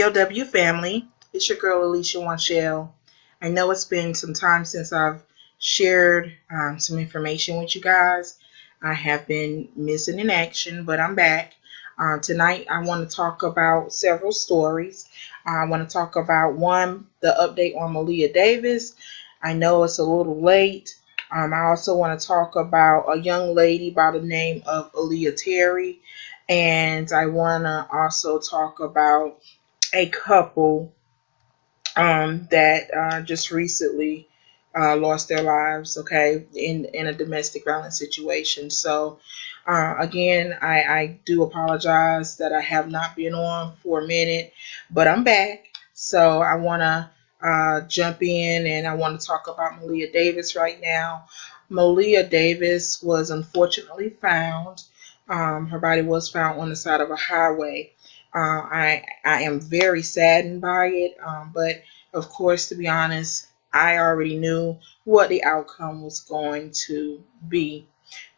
V.O.W. family. It's your girl Alicia Wanshell. I know it's been some time since I've shared some information with you guys. I have been missing in action, but I'm back. Tonight, I want to talk about several stories. I want to talk about one, the update on Malea Davis. I know it's a little late. I also want to talk about a young lady by the name of Alyiah Terry. And I want to also talk about a couple that just recently lost their lives, okay, in a domestic violence situation. So, again, I do apologize that I have not been on for a minute, but I'm back. So, I want to jump in and I want to talk about Malea Davis right now. Malea Davis was unfortunately found. Her body was found on the side of a highway. I am very saddened by it, but of course, to be honest, I already knew what the outcome was going to be.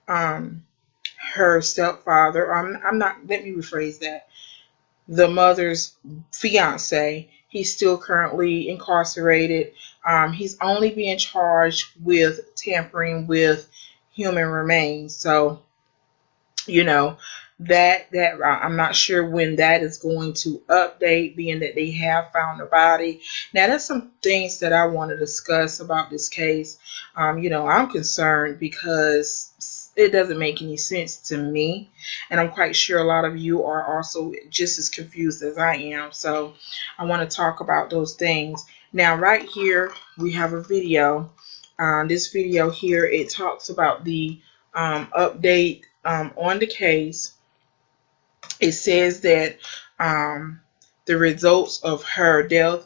Um, Her stepfather, I'm not, let me rephrase that. The mother's fiance, he's still currently incarcerated. He's only being charged with tampering with human remains. So, you know, that I'm not sure when that is going to update, being that they have found the body. Now there's some things that I want to discuss about this case. I'm concerned because it doesn't make any sense to me, and I'm quite sure a lot of you are also just as confused as I am. So I want to talk about those things. Now right here we have a video. This video here, it talks about the update on the case. It says that the results of her death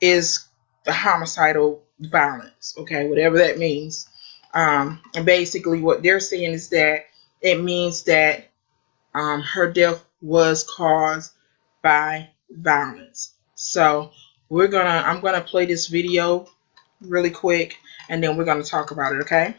is the homicidal violence, okay, whatever that means. And basically, what they're saying is that it means that her death was caused by violence. So I'm gonna play this video really quick, and then we're gonna talk about it, okay?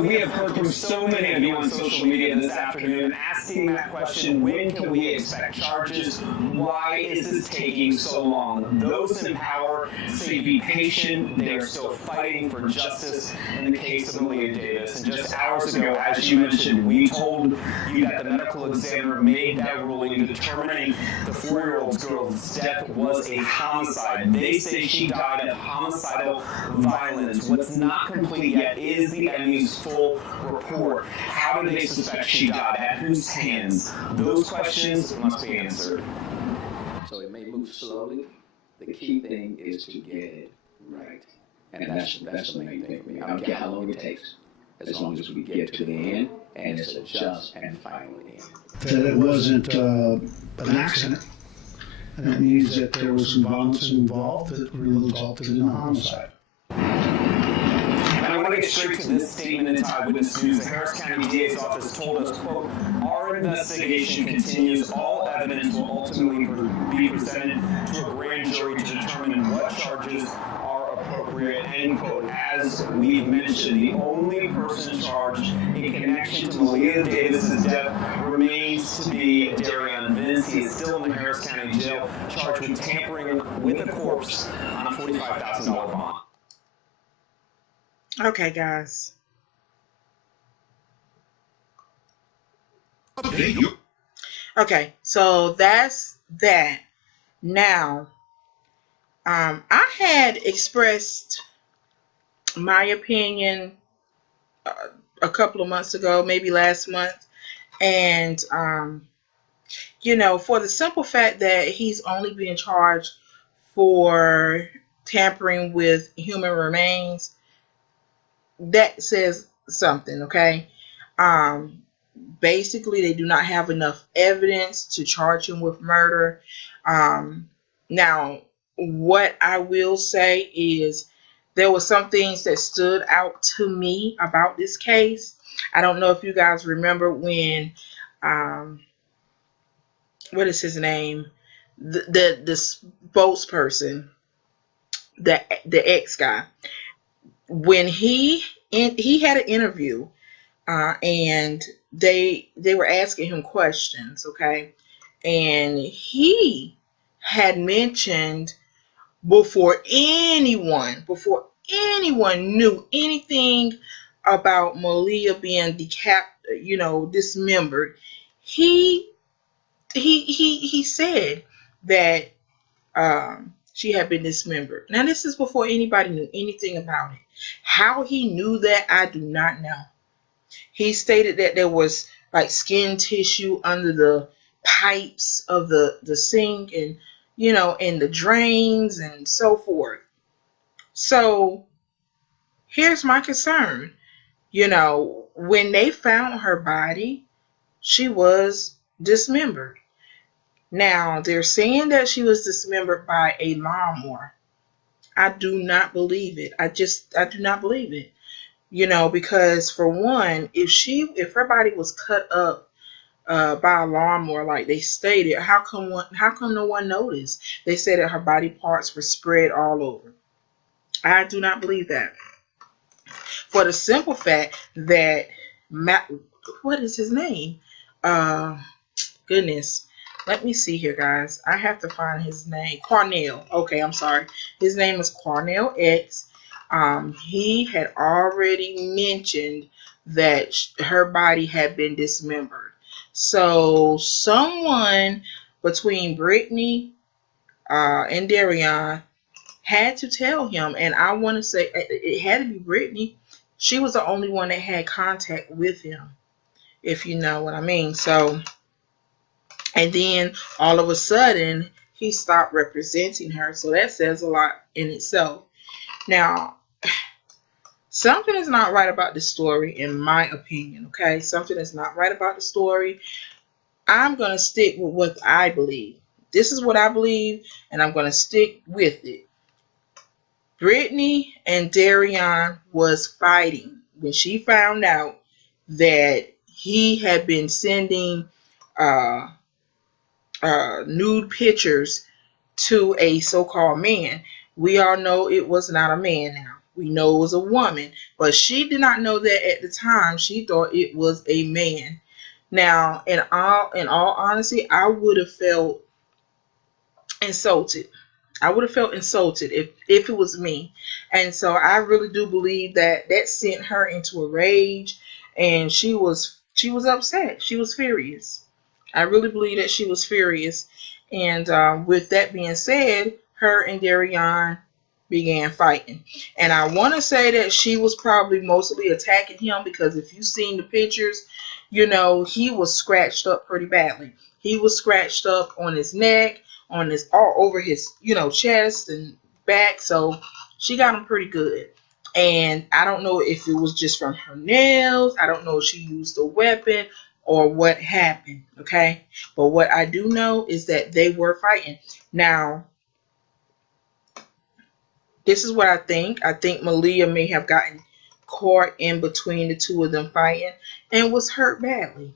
We have heard from so many of you on social media this afternoon asking that question, when can we expect charges? Why is this taking so long? Those in power say be patient. They are still fighting for justice in the case of Malea Davis. And just hours ago, as you mentioned, we told you that the medical examiner made that ruling determining the 4-year-old girl's death was a homicide. They say she died of homicidal violence. What's not complete yet is the ME's full report. How do they suspect she died? At whose hands? Those questions must be answered. So it may move slowly. The key thing is to get it right. And that's the main thing for me. I don't care how long it takes, as long as we get to the end and it's a just and final end. That it wasn't an accident. And that means that there was some violence involved that resulted in a homicide. And I want to get straight to this statement in Eyewitness News. The Harris County DA's office told us, quote, "Our investigation continues. All evidence will ultimately be presented to a grand jury to determine what charges are appropriate," end quote. As we've mentioned, the only person charged in connection to Malea Davis's death remains to be Darian Vince. He is still in the Harris County Jail, charged with tampering with a corpse on a $45,000 bond. Okay, guys. Okay, so that's that. Now, I had expressed my opinion a couple of months ago, maybe last month, and for the simple fact that he's only being charged for tampering with human remains, that says something, okay? Basically, they do not have enough evidence to charge him with murder. Now, what I will say is there were some things that stood out to me about this case. I don't know if you guys remember when, what is his name? The spokesperson, the ex guy, when he had an interview, and they were asking him questions, okay, And he had mentioned before anyone knew anything about Malea being dismembered, he he said that she had been dismembered. Now, this is before anybody knew anything about it. How he knew that, I do not know. He stated that there was like skin tissue under the pipes of the sink, and in the drains and so forth. So here's my concern. When they found her body, she was dismembered. Now, they're saying that she was dismembered by a lawnmower. I do not believe it. I do not believe it. Because for one, if her body was cut up by a lawnmower like they stated, how come no one noticed? They said that her body parts were spread all over. I do not believe that. For the simple fact that what is his name? Uh Goodness. Let me see here, guys. I have to find his name. Cornell. Okay, I'm sorry. His name is Cornell X. He had already mentioned that her body had been dismembered. So someone between Brittany and Darion had to tell him, and I want to say it had to be Brittany. She was the only one that had contact with him, if you know what I mean. So, and then all of a sudden, he stopped representing her. So that says a lot in itself. Now, something is not right about the story, in my opinion. Okay, something is not right about the story. I'm going to stick with what I believe. This is what I believe, and I'm going to stick with it. Brittany and Darion was fighting when she found out that he had been sending uh, nude pictures to a so-called man. We all know it was not a man now. We know it was a woman, but she did not know that at the time. She thought it was a man. Now, in all honesty, I would have felt insulted. I would have felt insulted if it was me. And so I really do believe that that sent her into a rage, and she was upset. She was furious. I really believe that she was furious. And with that being said, her and Darion began fighting. And I want to say that she was probably mostly attacking him, because if you've seen the pictures, he was scratched up pretty badly. He was scratched up on his neck, on his all over his chest and back. So she got him pretty good. And I don't know if it was just from her nails. I don't know if she used a weapon or what happened. Okay. But what I do know is that they were fighting. Now, this is what I think. I think Maleah may have gotten caught in between the two of them fighting and was hurt badly.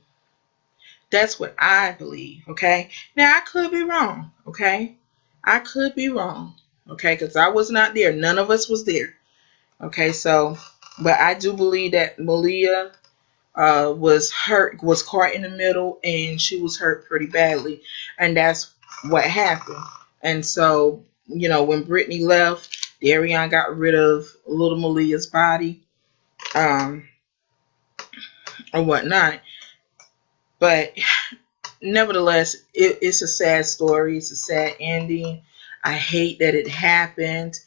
That's what I believe. Okay. Now, I could be wrong. Okay. I could be wrong. Okay. Because I was not there. None of us was there. Okay. So, but I do believe that Maleah was hurt, was caught in the middle, and she was hurt pretty badly. And that's what happened. And so, when Brittany left, Darion got rid of little Maleah's body, um, or whatnot. But nevertheless, it's a sad story. It's a sad ending. I hate that it happened.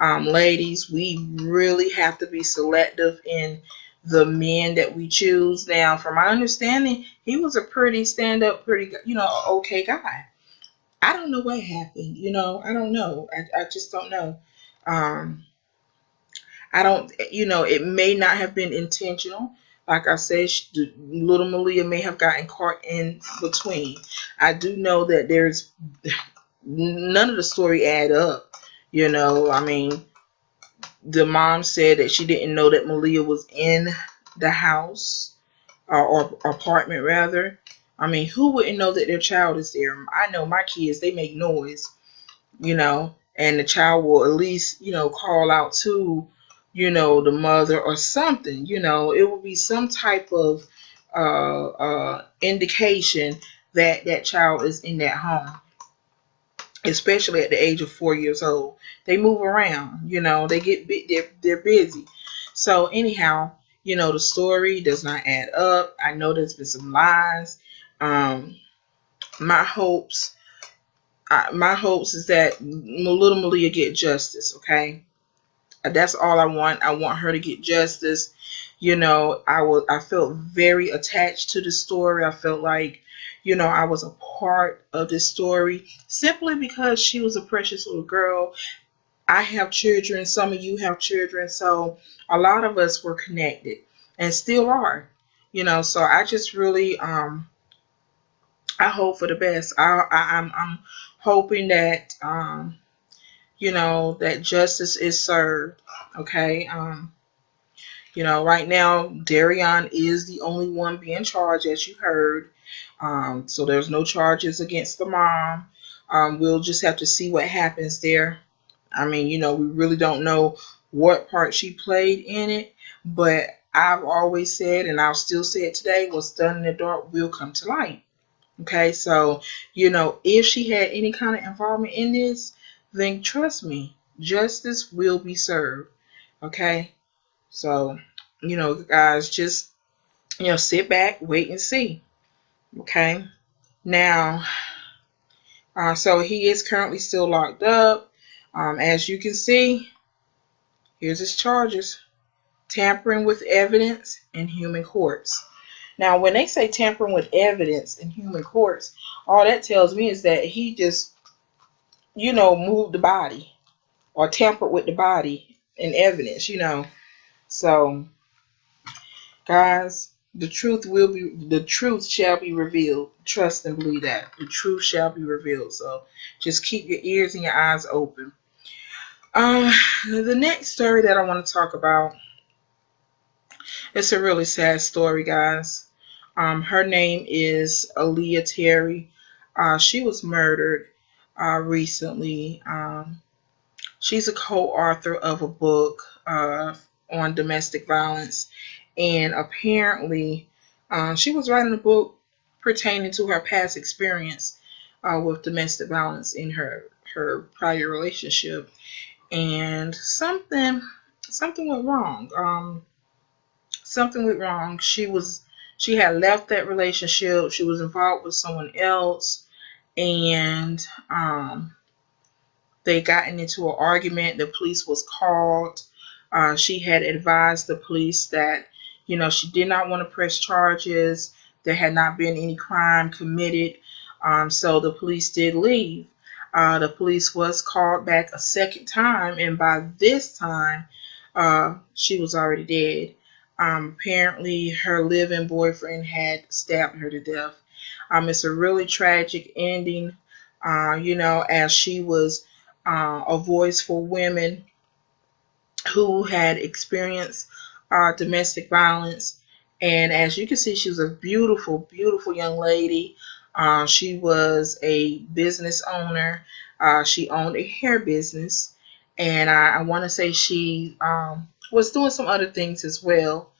Ladies, we really have to be selective in the men that we choose. Now, from my understanding, he was a pretty stand up, pretty, okay guy. I don't know what happened. I don't know. I just don't know. Um, I don't, it may not have been intentional. Like I said, little Maleah may have gotten caught in between. I do know that there's none of the story add up. I mean, the mom said that she didn't know that Maleah was in the house, or apartment rather. I mean, who wouldn't know that their child is there? I know my kids, they make noise, and the child will at least, call out to, the mother or something. It will be some type of indication that that child is in that home, especially at the age of 4 years old. They move around, they get big, they're busy. So anyhow, the story does not add up. I know there's been some lies. Um, my hopes, my hopes is that little Maleah get justice. Okay, that's all I want. I want her to get justice. I felt very attached to the story. I felt like, I was a part of this story simply because she was a precious little girl. I have children. Some of you have children. So a lot of us were connected and still are. So I just really I hope for the best. I'm hoping that that justice is served. Okay. Right now, Darion is the only one being charged, as you heard. So there's no charges against the mom. We'll just have to see what happens there. I mean, we really don't know what part she played in it, but I've always said, and I'll still say it today, what's done in the dark will come to light. Okay, so, if she had any kind of involvement in this, then trust me, justice will be served. Okay, so, guys, just, sit back, wait and see. Okay, now, so he is currently still locked up. As you can see, here's his charges: tampering with evidence in human courts. Now, when they say tampering with evidence in human courts, all that tells me is that he just, moved the body or tampered with the body in evidence. So, guys, the truth shall be revealed. Trust and believe that. The truth shall be revealed. So just keep your ears and your eyes open. Uh, the next story that I want to talk about, it's a really sad story, guys. Her name is Alyiah Terry. She was murdered recently. She's a co-author of a book on domestic violence, and apparently, she was writing a book pertaining to her past experience with domestic violence in her prior relationship, and something went wrong. Something went wrong. She had left that relationship. She was involved with someone else, and they gotten into an argument. The police was called. She had advised the police that, she did not want to press charges. There had not been any crime committed. So the police did leave. The police was called back a second time, and by this time, she was already dead. Apparently, her live-in boyfriend had stabbed her to death. It's a really tragic ending, as she was a voice for women who had experienced domestic violence. And as you can see, she was a beautiful, beautiful young lady. She was a business owner. She owned a hair business. And I want to say she was doing some other things as well,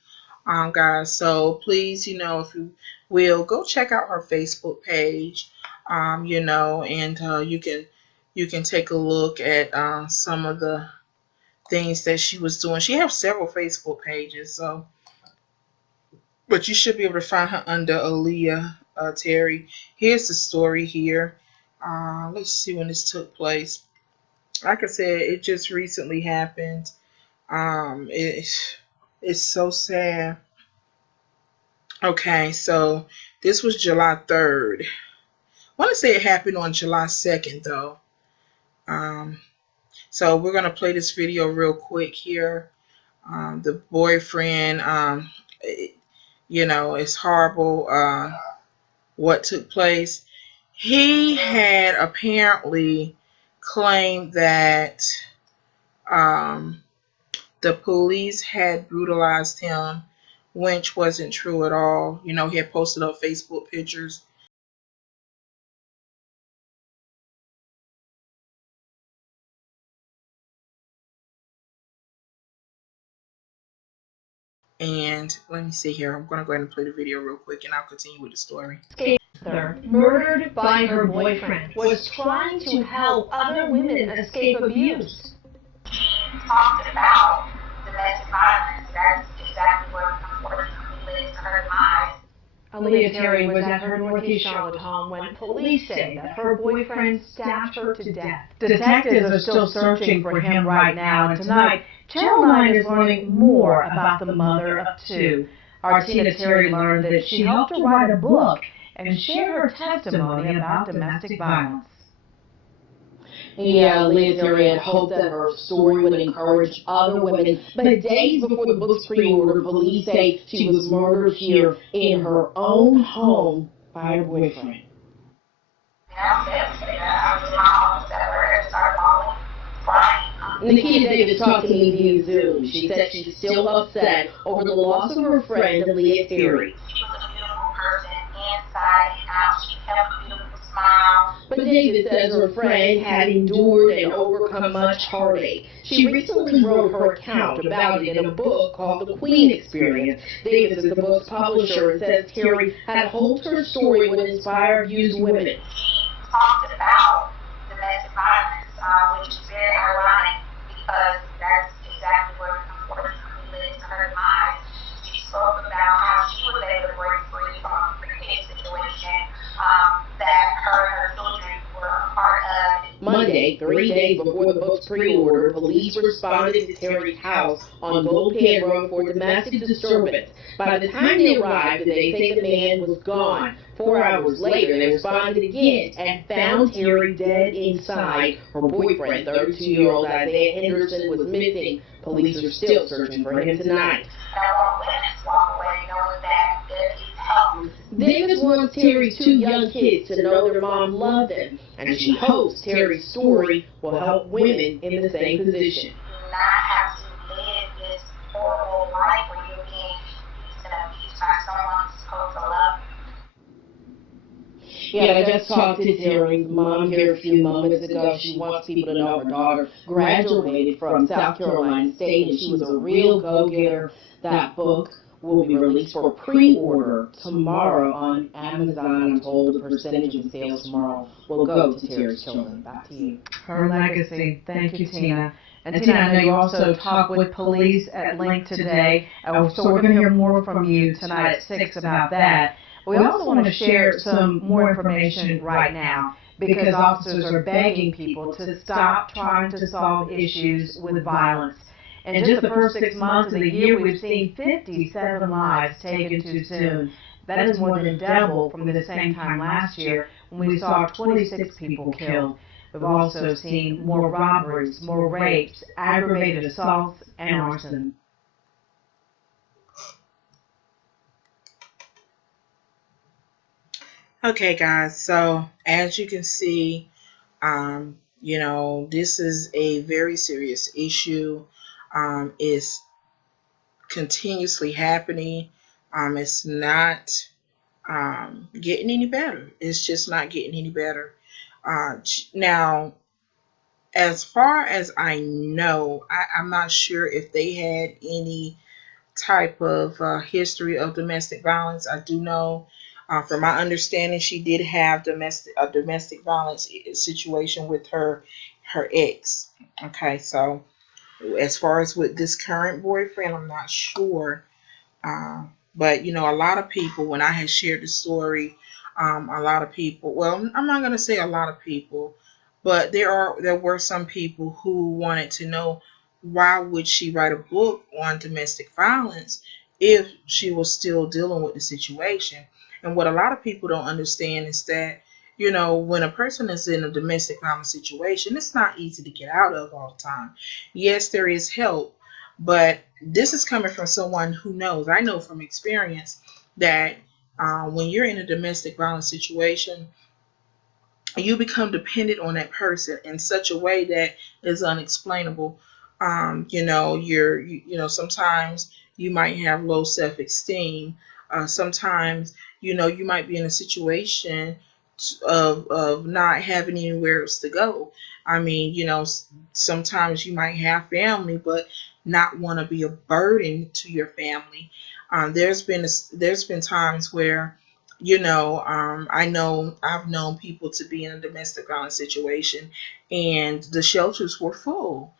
guys. So please, if you will, go check out her Facebook page, and you can take a look at some of the things that she was doing. She has several Facebook pages, so but you should be able to find her under Alyiah Terry. Here's the story here. Let's see when this took place. Like I said, it just recently happened. It's so sad. Okay, so this was July 3rd. I want to say it happened on July 2nd, though. Um, so we're going to play this video real quick here. The boyfriend, it's horrible what took place. He had apparently claimed that um, the police had brutalized him, which wasn't true at all. He had posted up Facebook pictures. And let me see here. I'm going to go ahead and play the video real quick and I'll continue with the story. murdered by her boyfriend, was trying to help other women escape abuse. Talked about domestic violence. That's exactly what unfortunately led to her demise. Alyiah Terry was at her Northeast Charlotte home when police say that her boyfriend stabbed her to death. Detectives are still searching for him right now, and tonight, Channel 9 is learning more about the mother of two. Our Tina Terry learned that she helped her write a book and share her testimony about domestic violence. Yeah, Leah Terry had hoped that her story would encourage other women, but days before the book's pre-order, police say she was murdered here in her own home by her boyfriend. I was devastated. I was in my office at her and started bawling, crying. Nikita Davis talked to me via Zoom. She said she's still upset over the loss of her friend, Leah Terry. She was a beautiful person, inside and out. She kept a beautiful smile. But David says her friend had endured and overcome much heartache. She recently wrote her account about it in a book called The Queen Experience. David is the book's publisher and says Terry had hoped her story would inspire abused women. She talked about domestic violence, which is very ironic because that's exactly what unfortunately led to her demise. She spoke about how she was able to break free from a previous situation that her and her children were a part of. Monday, 3 days before the book's pre-order, police responded to Terry's house on Volcan Road for domestic disturbance. By the time they arrived, they say the man was gone. 4 hours later, they responded again and found Terry dead inside. Her boyfriend, 32-year-old Isaiah Henderson, was missing. Police are still searching for him tonight. I want women to walk away knowing that there is help. Davis wants Terry's two young kids to know their mom loved them, and she hopes Terry's story will help women in the same position. Do not have to live this horrible life where you're being used and abused by someone who's supposed to love you. Yeah, I just talked to Terry's mom here a few moments ago. She wants people to know her daughter graduated from South Carolina State, and she was a real go-getter. That book will be released for pre-order tomorrow on Amazon. I'm told a percentage of sales tomorrow will go to Terry's children. Back to you. Her legacy. Thank you, Tina. And Tina, I know you also talked with police at length today, so we're going to hear more from you tonight at 6 about that. We also want to share some more information right now because officers are begging people to stop trying to solve issues with violence. In just the first 6 months of the year, we've seen 57 lives taken too soon. That is more than double from the same time last year when we saw 26 people killed. We've also seen more robberies, more rapes, aggravated assaults, and arson. Okay, guys, so as you can see, this is a very serious issue. It's continuously happening. It's not getting any better. It's just not getting any better. Now, as far as I know, I'm not sure if they had any type of history of domestic violence. I do know, from my understanding, she did have domestic violence situation with her ex. Okay, so as far as with this current boyfriend, I'm not sure. Uh, but a lot of people, when I had shared the story, a lot of people. Well, I'm not gonna say a lot of people, but there were some people who wanted to know why would she write a book on domestic violence if she was still dealing with the situation. And what a lot of people don't understand is that when a person is in a domestic violence situation, it's not easy to get out of all the time. Yes, there is help, but this is coming from someone who knows. I know from experience that when you're in a domestic violence situation, you become dependent on that person in such a way that is unexplainable. Sometimes you might have low self-esteem. Sometimes, you might be in a situation of not having anywhere else to go. I mean, sometimes you might have family, but not want to be a burden to your family. There's been times where I've known people to be in a domestic violence situation, and the shelters were full.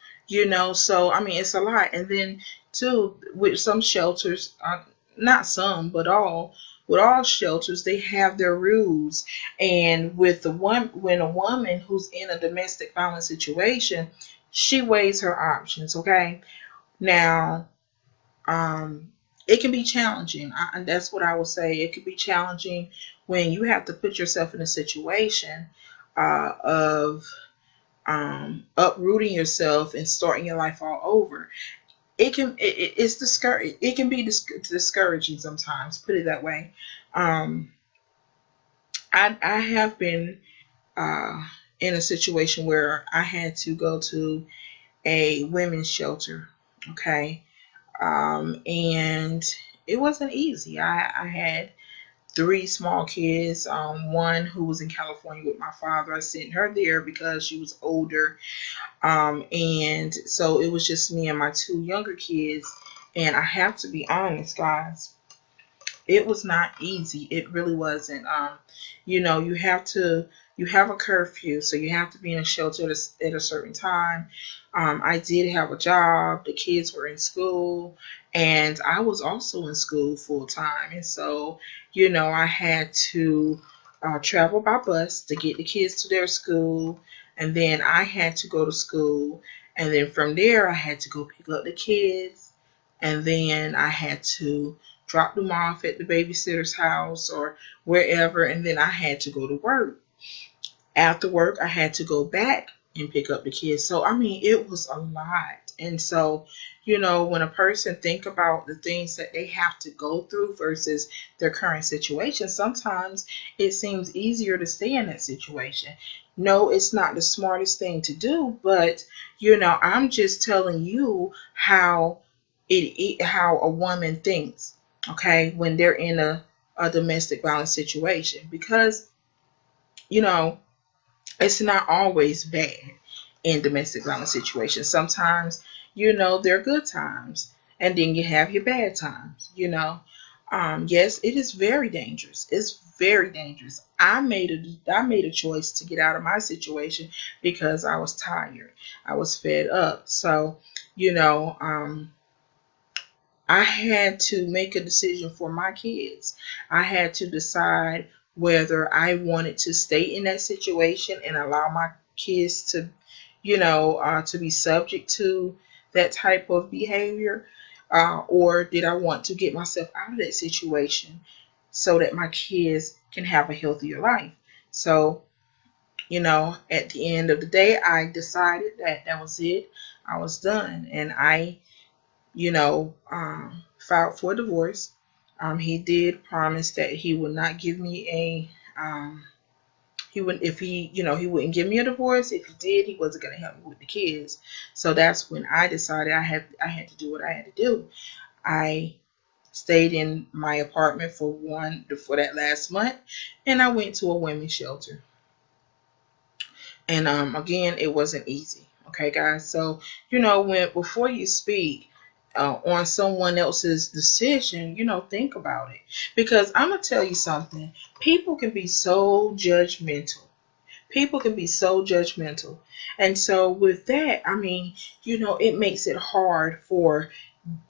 So I mean, it's a lot. And then too, with some shelters, not some, but all, with all shelters, they have their rules. And with the one, when a woman who's in a domestic violence situation, she weighs her options. Okay, now, um, it can be challenging. And that's what I will say. It could be challenging when you have to put yourself in a situation of uprooting yourself and starting your life all over. It's discouraging. It can be discouraging sometimes. Put it that way. Um, I have been uh, in a situation where I had to go to a women's shelter. Okay, and it wasn't easy. I had three small kids. One who was in California with my father. I sent her there because she was older. And so it was just me and my two younger kids. And I have to be honest, guys, it was not easy. It really wasn't. You have to, you have a curfew, so you have to be in a shelter at a certain time. I did have a job. The kids were in school, and I was also in school full time. And so, I had to travel by bus to get the kids to their school, and then I had to go to school, and then from there I had to go pick up the kids, and then I had to drop them off at the babysitter's house or wherever, and then I had to go to work. After work, I had to go back and pick up the kids. So I mean, it was a lot. And so, when a person think about the things that they have to go through versus their current situation, sometimes it seems easier to stay in that situation. No, it's not the smartest thing to do, but I'm just telling you how how a woman thinks, okay, when they're in a domestic violence situation, because you know it's not always bad in domestic violence situations. Sometimes, there are good times, and then you have your bad times. Yes, it is very dangerous. It's very dangerous. I made a choice to get out of my situation because I was tired. I was fed up. So, you know, um, I had to make a decision for my kids. I had to decide whether I wanted to stay in that situation and allow my kids to be subject to that type of behavior, or did I want to get myself out of that situation so that my kids can have a healthier life. So, at the end of the day, I decided that that was it. I was done, and I filed for divorce. He did promise that he would not give me he wouldn't, if he wouldn't give me a divorce. If he did, he wasn't going to help me with the kids. So that's when I decided I had to do what I had to do. I stayed in my apartment for that last month, and I went to a women's shelter. And again, it wasn't easy. Okay, guys. So when before you speak on someone else's decision, think about it, because I'm gonna tell you something. People can be so judgmental. People can be so judgmental, and so with that, I mean, it makes it hard for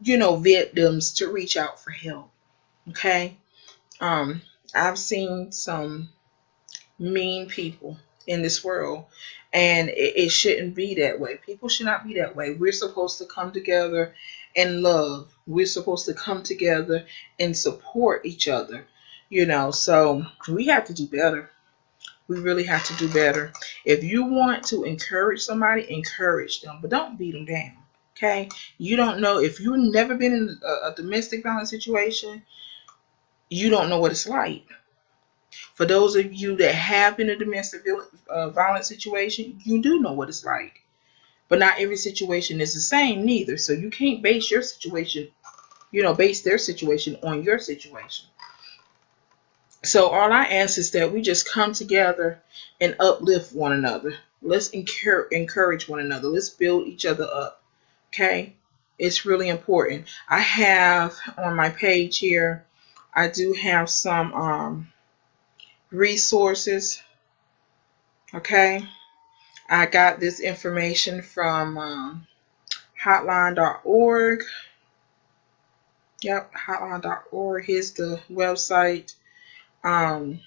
victims to reach out for help. Okay. Um, I've seen some mean people in this world, and it shouldn't be that way. People should not be that way. We're supposed to come together and love. We're supposed to come together and support each other. So we have to do better. We really have to do better. If you want to encourage somebody, encourage them, but don't beat them down. Okay. You don't know, if you've never been in a domestic violence situation, you don't know what it's like. For those of you that have been in a domestic violence situation, you do know what it's like. But not every situation is the same, neither. So you can't base your situation, base their situation on your situation. So all I ask is that we just come together and uplift one another. Let's encourage one another. Let's build each other up. Okay? It's really important. I have on my page here, I do have some. resources. Okay, I got this information from hotline.org. Yep, hotline.org. Here's the website. Um,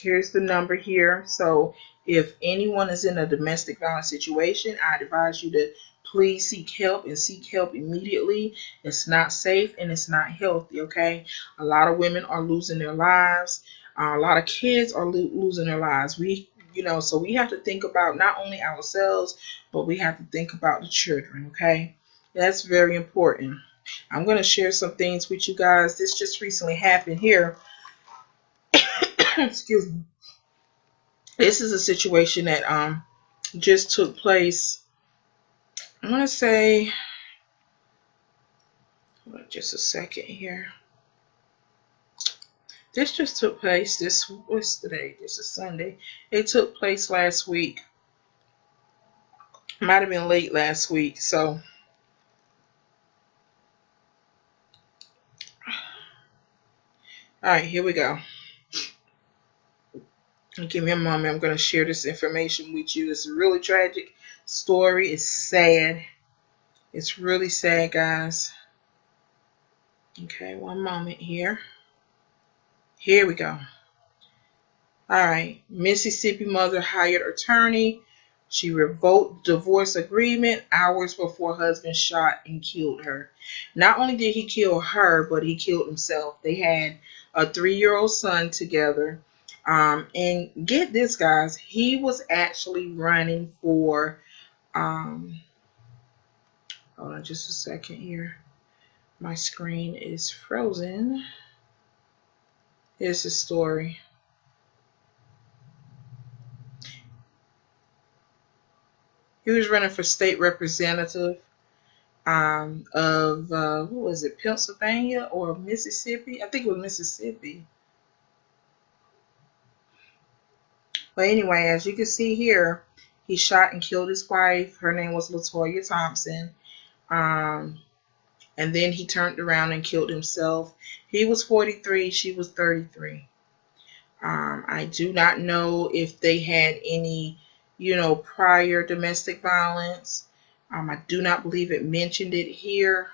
Here's the number here. So if anyone is in a domestic violence situation, I advise you to please seek help and seek help immediately. It's not safe and it's not healthy, okay? A lot of women are losing their lives. A lot of kids are losing their lives. So we have to think about not only ourselves, but we have to think about the children, okay? That's very important. I'm going to share some things with you guys. This just recently happened here. Excuse me. This is a situation that just took place. I'm gonna say, hold on just a second here. This just took place. What's today? This is Sunday. It took place last week. Might have been late last week. So, all right, here we go. Give me a moment. I'm gonna share this information with you. It's a really tragic story. It's sad. It's really sad, guys. Okay, one moment here. Here we go. All right. Mississippi mother hired attorney. She revoked divorce agreement hours before husband shot and killed her. Not only did he kill her, but he killed himself. They had a 3-year-old son together. And get this, guys, he was actually running for, hold on just a second here. My screen is frozen. Here's the story. He was running for state representative of what was it, Pennsylvania or Mississippi? I think it was Mississippi. But anyway, as you can see here, he shot and killed his wife. Her name was Latoya Thompson. Um, and then he turned around and killed himself. He was 43. She was 33. I do not know if they had any, prior domestic violence. I do not believe it mentioned it here.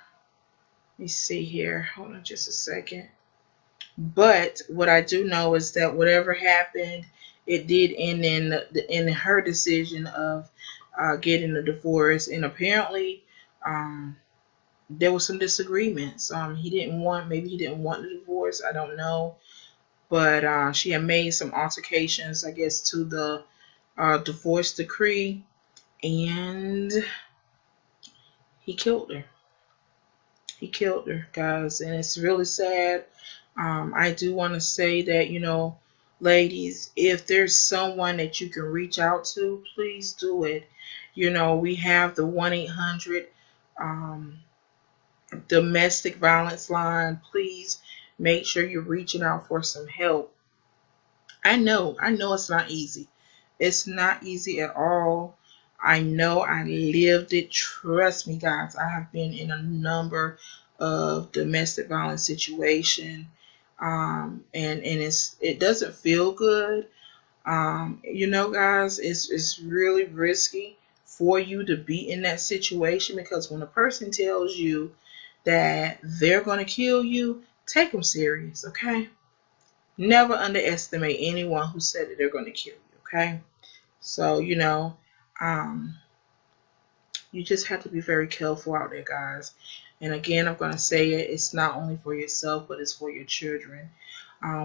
Let me see here. Hold on just a second. But what I do know is that whatever happened, it did end in her decision of getting a divorce. And apparently, there was some disagreements. Maybe he didn't want the divorce. I don't know. But she had made some altercations, I guess, to the divorce decree, and he killed her. He killed her, guys, and it's really sad. I do want to say that, ladies, if there's someone that you can reach out to, please do it. We have the 1-800 um, domestic violence line. Please make sure you're reaching out for some help. I know it's not easy. It's not easy at all. I know I lived it. Trust me, guys. I have been in a number of domestic violence situation. And it doesn't feel good. Guys, it's really risky for you to be in that situation because when a person tells you that they're gonna kill you, take them serious, okay? Never underestimate anyone who said that they're going to kill you, okay? So, um, you just have to be very careful out there, guys. And again, I'm going to say it's not only for yourself, but it's for your children.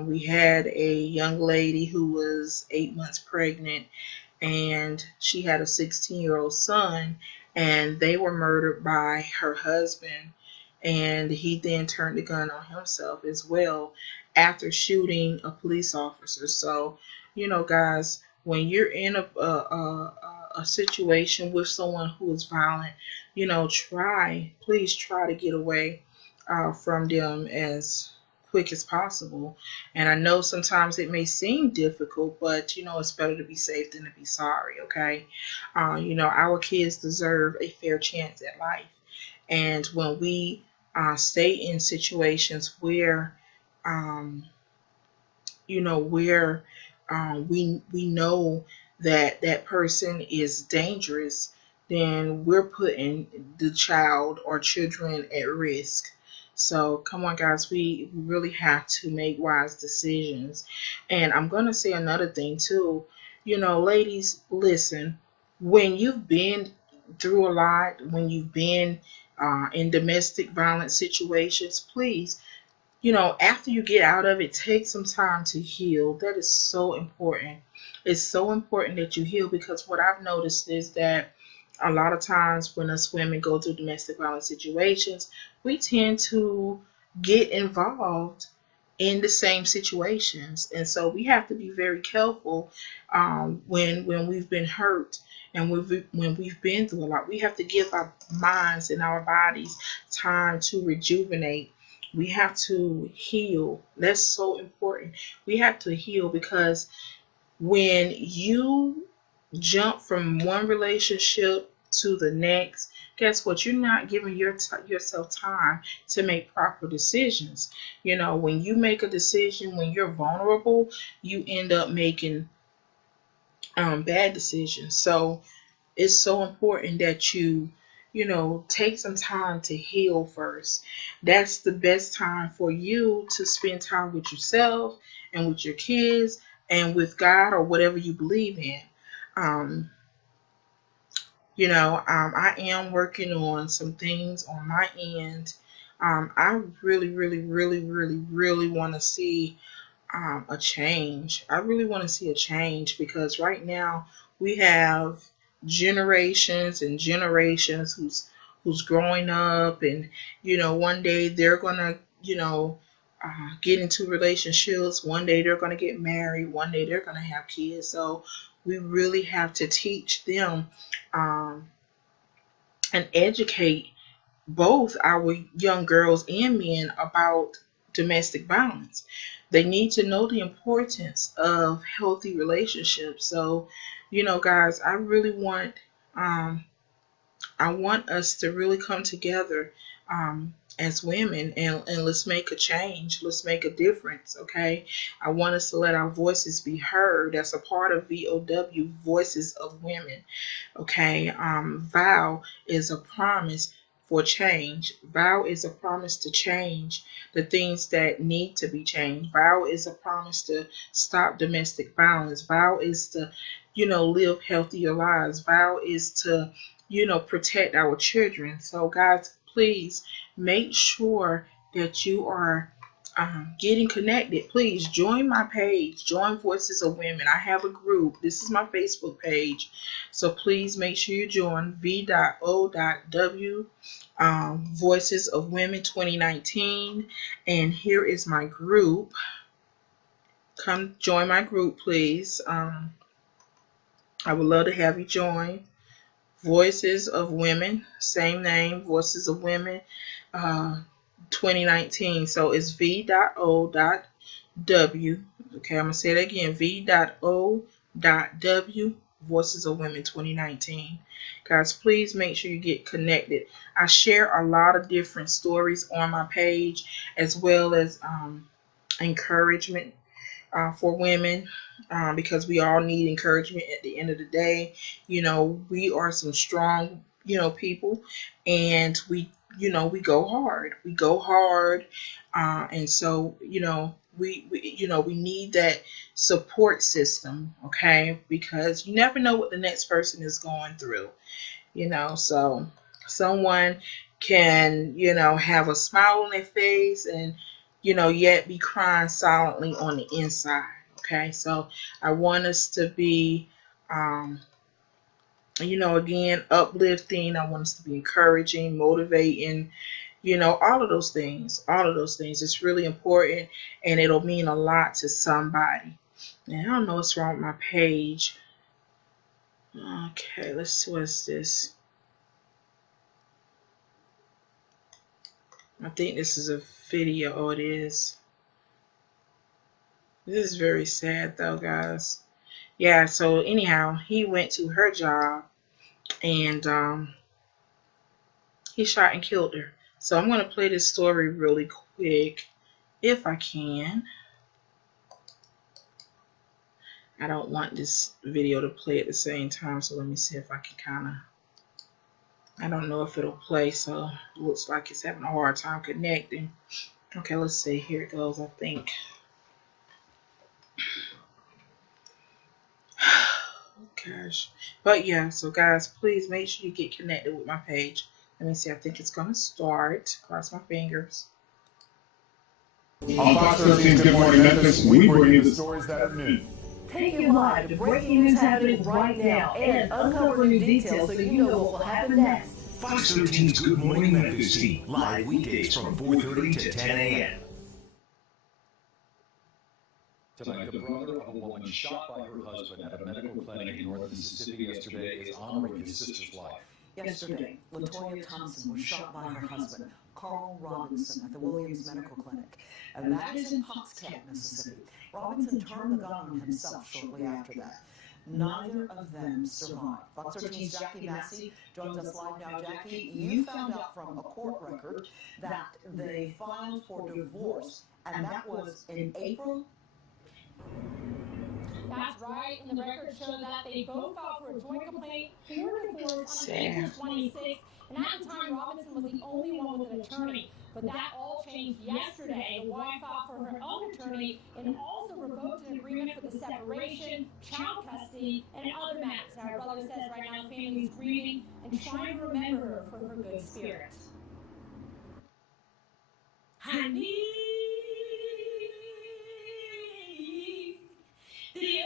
We had a young lady who was 8 months pregnant, and she had a 16-year-old son, and they were murdered by her husband, and he then turned the gun on himself as well after shooting a police officer. So, guys, when you're in a situation with someone who is violent, please try to get away from them as quick as possible. And I know sometimes it may seem difficult, but it's better to be safe than to be sorry, okay? Our kids deserve a fair chance at life. And when we stay in situations where um, where we know that that person is dangerous, then we're putting the child or children at risk. So come on, guys, we really have to make wise decisions. And I'm gonna say another thing too. Ladies, listen. When you've been through a lot, when you've been in domestic violence situations, please, after you get out of it, take some time to heal. That is so important. It's so important that you heal, because what I've noticed is that a lot of times when us women go through domestic violence situations, we tend to get involved in the same situations, and so we have to be very careful when we've been hurt and when we've been through a lot. We have to give our minds and our bodies time to rejuvenate. We have to heal. That's so important. We have to heal, because when you jump from one relationship to the next, guess what? You're not giving yourself time to make proper decisions. When you make a decision, when you're vulnerable, you end up making bad decisions. So it's so important that you take some time to heal first. That's the best time for you to spend time with yourself and with your kids and with God or whatever you believe in. um I am working on some things on my end. I really, really, really, really, really want to see a change. I really want to see a change, because right now we have generations and generations who's growing up, and one day they're gonna get into relationships. One day they're gonna get married. One day they're gonna have kids. So we really have to teach them um, and educate both our young girls and men about domestic violence. They need to know the importance of healthy relationships. So, guys, um, I want us to really come together as women, and let's make a change. Let's make a difference, okay? I want us to let our voices be heard. That's a part of V.O.W, Voices of Women. Okay, vow is a promise for change. Vow is a promise to change the things that need to be changed. Vow is a promise to stop domestic violence. Vow is to, live healthier lives. Vow is to, protect our children. So, guys, please make sure that you are getting connected. Please join my page, join Voices of Women. I have a group. This is my Facebook page. So please make sure you join V.O.W, Voices of Women 2019. And here is my group. Come join my group, please. I would love to have you join. Voices of Women, same name, Voices of Women, uh, 2019. So it's V.O.W. Okay, I'm gonna say it again. V.O.W, Voices of Women 2019. Guys, please make sure you get connected. I share a lot of different stories on my page, as well as encouragement for women, because we all need encouragement at the end of the day. We are some strong, people, and we go hard. We go hard, and so we need that support system, okay? Because you never know what the next person is going through. So someone can have a smile on their face, and yet be crying silently on the inside. Okay, so I want us to be again, uplifting. I want us to be encouraging, motivating, all of those things. It's really important, and it'll mean a lot to somebody. Now, I don't know what's wrong with my page. Okay, let's see, what's this. I think this is a video. Oh, it is. This is very sad though, guys. Yeah, so anyhow, he went to her job, and he shot and killed her. So I'm going to play this story really quick, if I can. I don't want this video to play at the same time, so let me see if I can kind of. I don't know if it'll play, so it looks like it's having a hard time connecting. Okay, let's see. Here it goes, I think. Gosh. But yeah, so guys, please make sure you get connected with my page. Let me see. I think it's going to start. Cross my fingers. On Fox 13's Good Morning Memphis, we bring you the stories that are new. Take it live to breaking news happening right now and uncover new details so you know what will happen next. Fox 13's Good Morning Memphis team, live weekdays from 4:30 to 10 a.m. Tonight, the brother of a woman shot by her husband at a medical clinic in North Mississippi yesterday is honoring his sister's life. Yesterday, Latoya Thompson was shot by her husband, Carl Robinson, at the Williams Medical Clinic, and that is in Poxcamp, Mississippi. Robinson turned the gun on himself shortly after that. Neither of them survived. Fox 13's Jackie Massey joins us live now. Jackie, you found out from a court record that they filed for divorce, and that was in April. That's right, and the records show that they both filed for a joint complaint for divorce on April 26th. And at the time, Robinson was the only one with an attorney. But that all changed yesterday. The wife filed for her own attorney and also revoked an agreement for the separation, child custody, and other matters. Now, her brother says right now the family is grieving and trying to remember her for her good spirit. I need the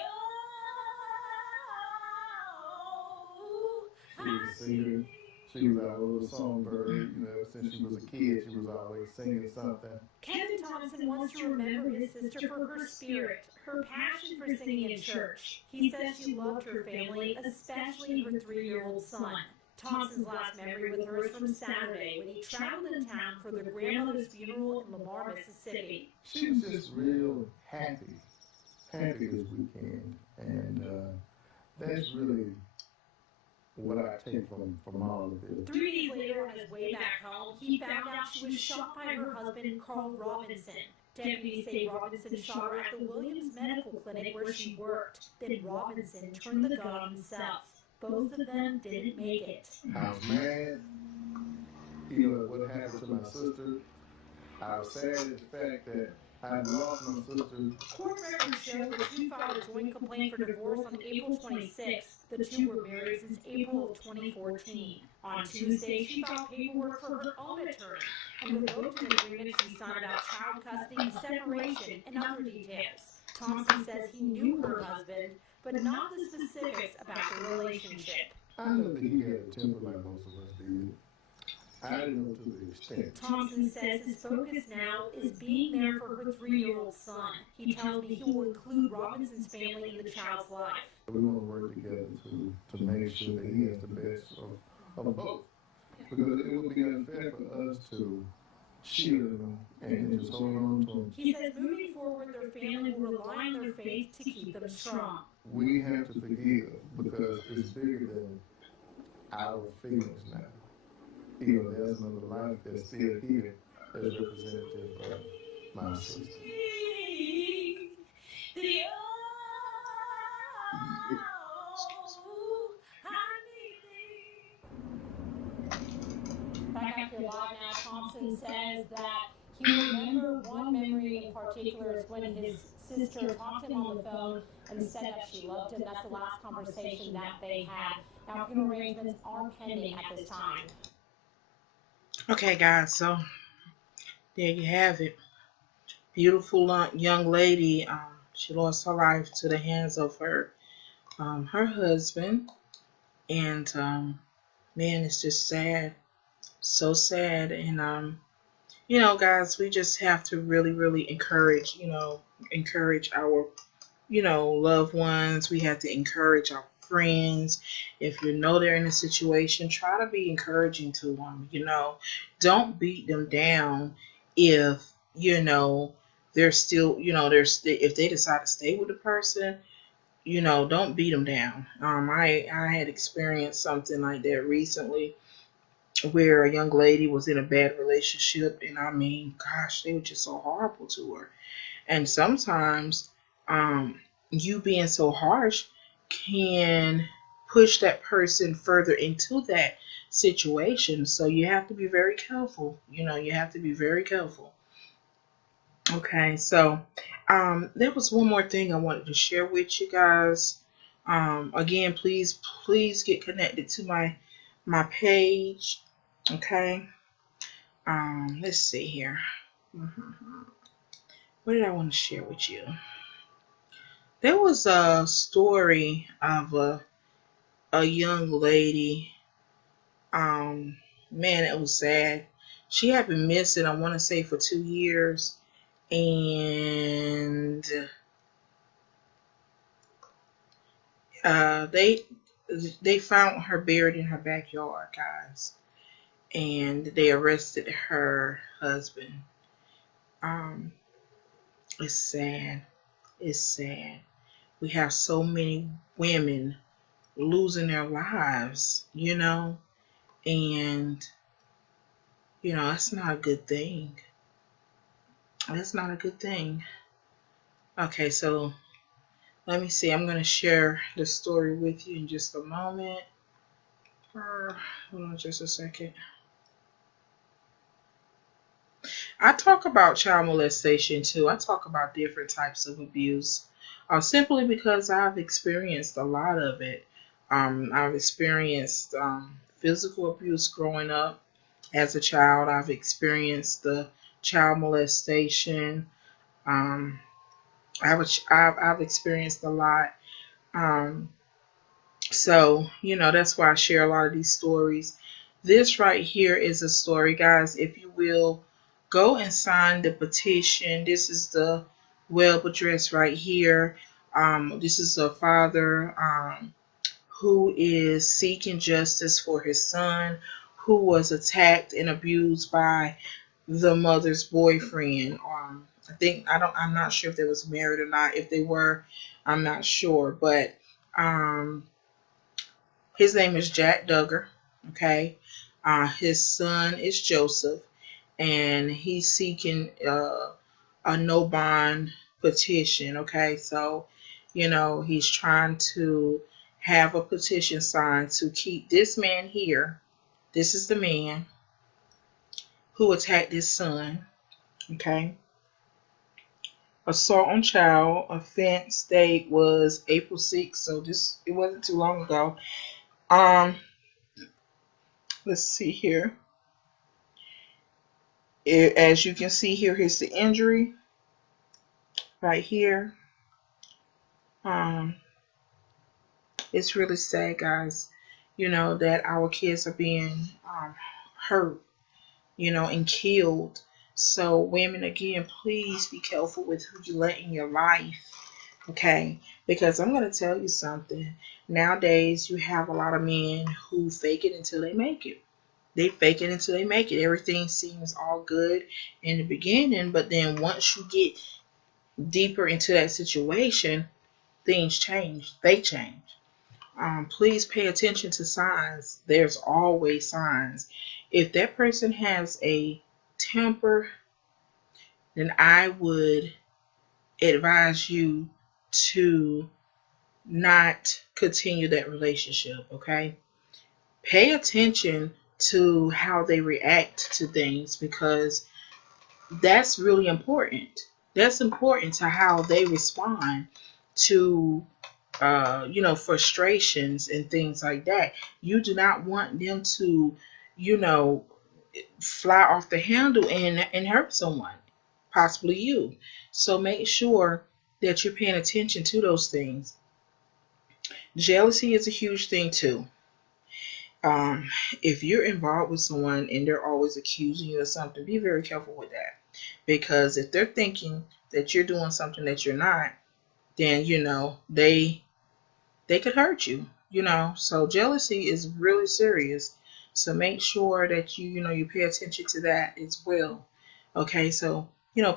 She was a singer. She was our little songbird. You know, since she was a kid, she was always singing something. Kevin Thompson wants to remember his sister for her spirit, her passion for singing in church. He says she loved her family, especially her 3-year-old son. Thompson's last memory with her is from Saturday when he traveled in town for their grandmother's funeral in Lamar, Mississippi. She was just real happy this weekend, and that's really what I take from all of this. 3 days later, on his way back home, he found out she was shot by her husband, Carl Robinson. Deputies say Robinson shot her at the Williams Medical Clinic where she worked. Then Robinson turned the gun on himself. Both of them didn't make it. I was mad, you know, what happened to my sister. I was sad at the fact that I lost my sister. Court records show the two filed a joint complaint for divorce on April 26th. The two were married since April of 2014. On Tuesday, she filed paperwork for her own attorney and revoked an agreement she signed about child custody, separation, and other details. Thompson says he knew her husband, but not the specifics about the relationship. I know that he had a temper like most of us did. I didn't know to the extent. Thompson says his focus now is being there for her 3-year-old son. He tells me he will include Robinson's family in the child's life. We want to work together to make sure that he has the best of both. Because it would be unfair for us to shield them and just hold on to them. He says moving forward, their family will rely on their faith to keep them strong. We have to forgive because it's bigger than our feelings now. You know, there's another life that's still here as representative of my sister. Back after live now, Thompson says that he will remember one memory in particular is when his sister talked to him on the phone and said that she loved him. That's the last conversation that they had. Now, funeral arrangements are pending at this time. Okay, guys, so there you have it. Beautiful young lady. She lost her life to the hands of her husband, and man, it's just sad, so sad. And you know, guys, we just have to really, really encourage our loved ones. We have to encourage our friends. If you know they're in a situation, try to be encouraging to them. Don't beat them down if they're still if they decide to stay with the person. Don't beat them down. I had experienced something like that recently, where a young lady was in a bad relationship, and I mean, gosh, they were just so horrible to her. And sometimes you being so harsh can push that person further into that situation. So you have to be very careful. You have to be very careful. Okay, so there was one more thing I wanted to share with you guys. Again, please get connected to my page. Okay. Let's see here. What did I want to share with you? There was a story of a young lady. Man, it was sad. She had been missing, I want to say, for 2 years, and they found her buried in her backyard, guys, and they arrested her husband. Um, it's sad. It's sad. We have so many women losing their lives, and that's not a good thing. That's not a good thing. Okay, so let me see. I'm going to share the story with you in just a moment. Hold on just a second. I talk about child molestation too. I talk about different types of abuse, simply because I've experienced a lot of it. I've experienced physical abuse growing up as a child. I've experienced the child molestation. Um, I've experienced a lot. Um, so that's why I share a lot of these stories. This right here is a story, guys. If you will go and sign the petition, this is the web address right here. This is a father who is seeking justice for his son who was attacked and abused by the mother's boyfriend. I'm not sure if they was married or not. If they were, I'm not sure. But um, his name is Jack Duggar. Okay. His son is Joseph, and he's seeking a no bond petition. Okay. So, he's trying to have a petition signed to keep this man here. This is the man who attacked his son. Okay. Assault on child offense date was April 6th, so it wasn't too long ago. Um, let's see here. As you can see here, here's the injury right here. Um, it's really sad, guys. That our kids are being hurt, and killed. So, women, again, please be careful with who you let in your life. Okay, because I'm gonna tell you something. Nowadays, you have a lot of men who fake it until they make it. They fake it until they make it. Everything seems all good in the beginning, but then once you get deeper into that situation, things change. They change. Please pay attention to signs. There's always signs. If that person has a temper, then I would advise you to not continue that relationship, okay? Pay attention to how they react to things because that's really important. That's important to how they respond to frustrations and things like that. You do not want them to, you know, fly off the handle and hurt someone, possibly you. So make sure that you're paying attention to those things. Jealousy is a huge thing too. Um, if you're involved with someone and they're always accusing you of something, be very careful with that. Because if they're thinking that you're doing something that you're not, then they could hurt you. So jealousy is really serious. So make sure that you pay attention to that as well. Okay, so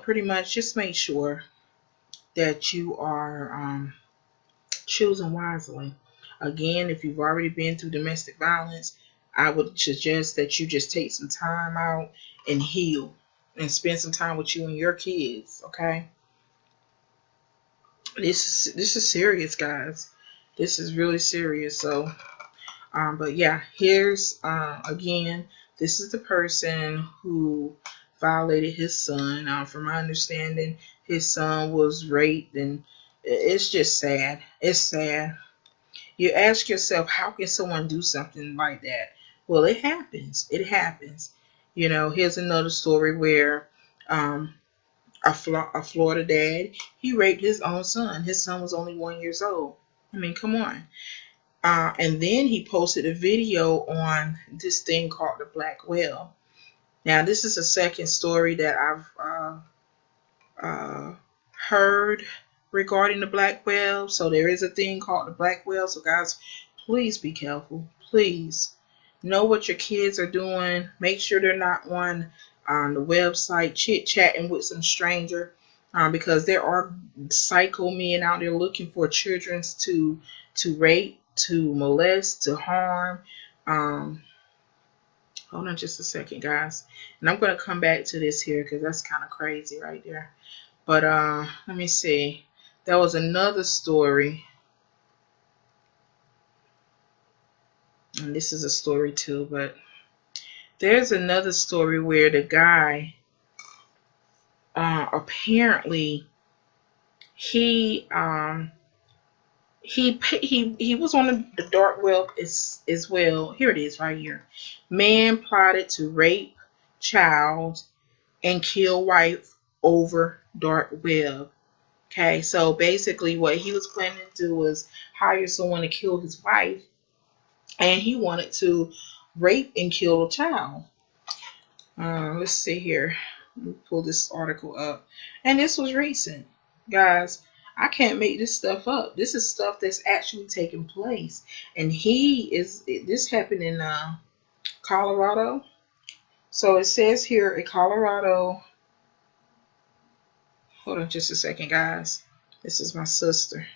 pretty much just make sure that you are choosing wisely. Again, if you've already been through domestic violence, I would suggest that you just take some time out and heal and spend some time with you and your kids, okay? This is serious, guys. This is really serious. So, but yeah, here's again. This is the person who violated his son. From my understanding, his son was raped, and it's just sad. It's sad. You ask yourself, how can someone do something like that? Well, it happens. It happens. Here's another story where um, a Florida dad, he raped his own son. His son was only 1 year old. I mean, come on. And then he posted a video on this thing called the Black Whale. Now, this is a second story that I've uh, heard regarding the black whale. So there is a thing called the black whale. So guys, please be careful. Please know what your kids are doing. Make sure they're not on the website chit chatting with some stranger, because there are psycho men out there looking for children to rape, to molest, to harm. Um, Hold on just a second, guys, and I'm gonna come back to this here because that's kind of crazy right there. But let me see. There was another story, and this is a story too, but there's another story where the guy apparently he was on the dark web as well. Here it is right here. Man plotted to rape child and kill wife over dark web. Okay, so basically what he was planning to do was hire someone to kill his wife, and he wanted to rape and kill a child. Let's see here. Let me pull this article up. And this was recent. Guys, I can't make this stuff up. This is stuff that's actually taking place. And this happened in Colorado. So it says here in Colorado, hold on just a second, guys. This is my sister.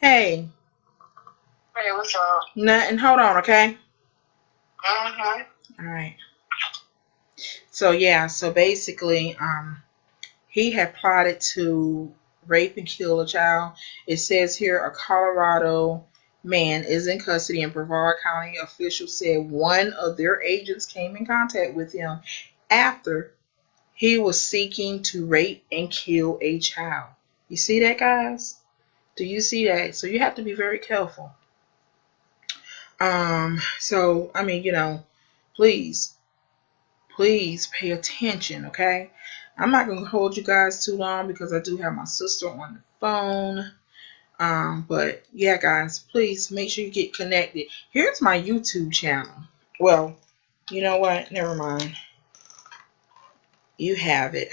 Hey. Hey, what's up? Nothing. Hold on, okay? Mm-hmm. All right. So basically, he had plotted to rape and kill a child. It says here a Colorado man is in custody, and Brevard County officials said one of their agents came in contact with him after he was seeking to rape and kill a child. You see that, guys? Do you see that? So you have to be very careful. So I mean, please pay attention, okay? I'm not going to hold you guys too long because I do have my sister on the phone. But yeah, guys, please make sure you get connected. Here's my YouTube channel. Well, you know what? Never mind. You have it.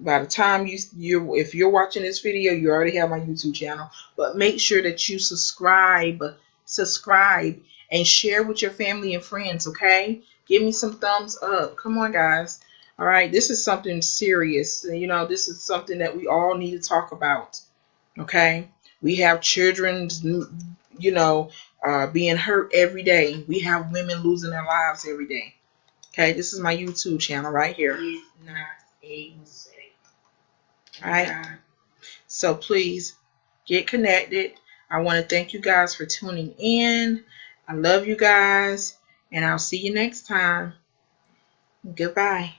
By the time if you're watching this video, you already have my YouTube channel. But make sure that you subscribe, and share with your family and friends, okay? Give me some thumbs up. Come on, guys. All right, this is something serious. This is something that we all need to talk about, okay? We have children, being hurt every day. We have women losing their lives every day. Okay, this is my YouTube channel right here. It's not a mistake. All right. So please get connected. I want to thank you guys for tuning in. I love you guys, and I'll see you next time. Goodbye.